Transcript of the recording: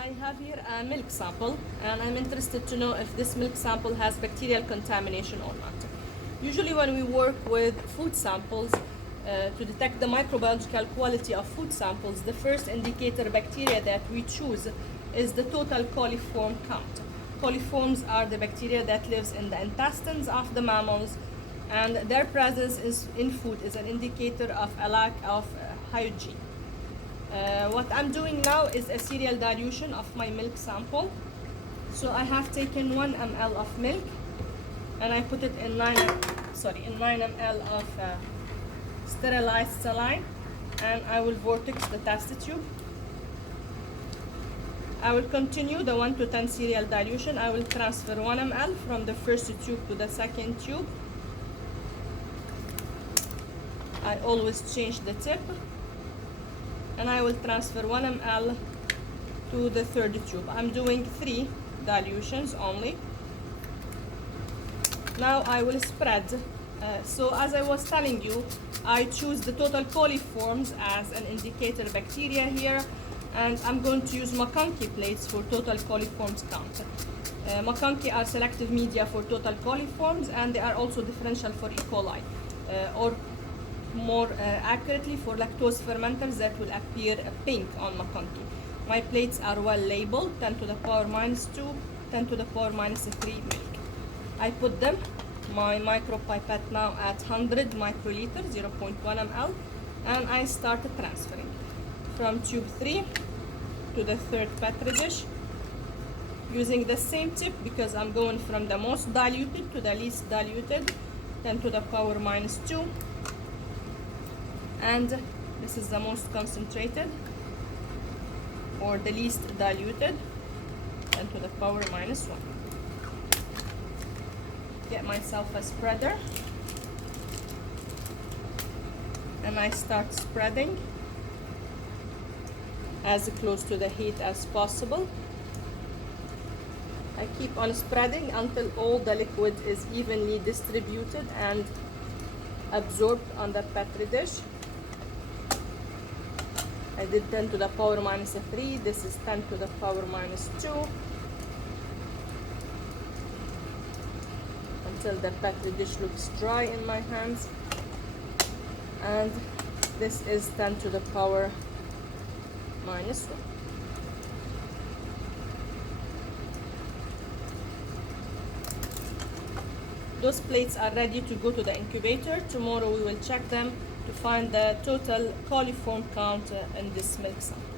I have here a milk sample and I'm interested to know if this milk sample has bacterial contamination or not. Usually when we work with food samples to detect the microbiological quality of food samples, the first indicator bacteria that we choose is the total coliform count. Coliforms are the bacteria that lives in the intestines of the mammals, and their presence in food is an indicator of a lack of hygiene. What I'm doing now is a serial dilution of my milk sample. So I have taken 1 ml of milk and I put it in 9 ml of sterilized saline, and I will vortex the test tube. I will continue the 1 to 10 serial dilution. I will transfer 1 ml from the first tube to the second tube. I always change the tip. And I will transfer 1 ml to the third tube. I'm doing 3 dilutions only. Now I will spread. So as I was telling you, I choose the total coliforms as an indicator bacteria here, and I'm going to use McConkey plates for total coliforms count. McConkey are selective media for total coliforms, and they are also differential for E. coli, or more accurately for lactose fermenters that will appear pink on McConkey. My plates are well labeled, 10 to the power minus 2, 10 to the power minus 3 milk. I put them, my micropipette now at 100 microliter, 0.1 ml, and I start transferring from tube 3 to the third petri dish using the same tip, because I'm going from the most diluted to the least diluted, 10 to the power minus 2. And this is the most concentrated or the least diluted, 10 to the power minus 1. Get myself a spreader and I start spreading as close to the heat as possible. I keep on spreading until all the liquid is evenly distributed and absorbed on the petri dish. I did 10 to the power minus 3, this is 10 to the power minus 2, until the petri dish looks dry in my hands, and this is 10 to the power minus 1. Those plates are ready to go to the incubator. Tomorrow we will check them to find the total coliform count in this milk sample.